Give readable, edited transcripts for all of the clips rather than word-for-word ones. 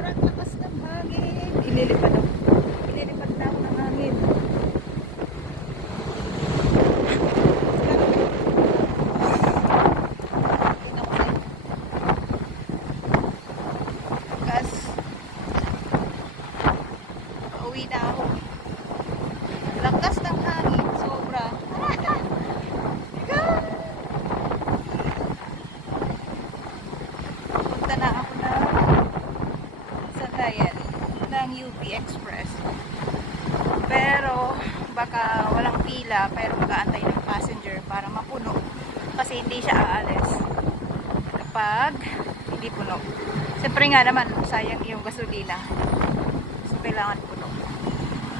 Sobrang lakas ng hangin. Ililipad ako. Ililipad na ako ng hangin. Gas. Pauwi na ako. Lakas ng hangin. Sobra. Punta na ako na sa Dayan ng UP Express. Pero baka walang pila, pero mag-aantay ng passenger para mapuno kasi hindi siya aalis kapag hindi puno. Siyempre nga naman, sayang yung gasolina, so kailangan puno.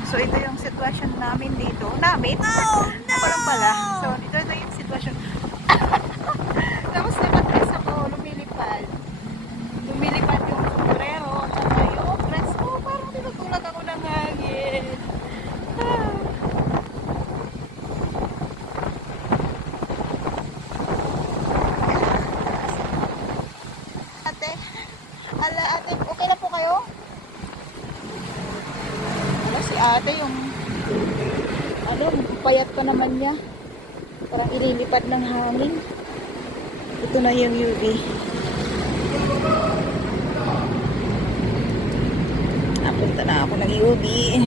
So ito yung sitwasyon namin dito. Ako lang pala. So ito yung sitwasyon. Tapos nakatres ako, lumilipad yung sombrero at yung dress ko. Parang tinutulak ako ng hangin. Ate, ate, okay na po kayo? Wala si ate yung payat pa naman niya. Parang ililipad ng hangin. Ito na yung UV. Napunta na ako ng UV.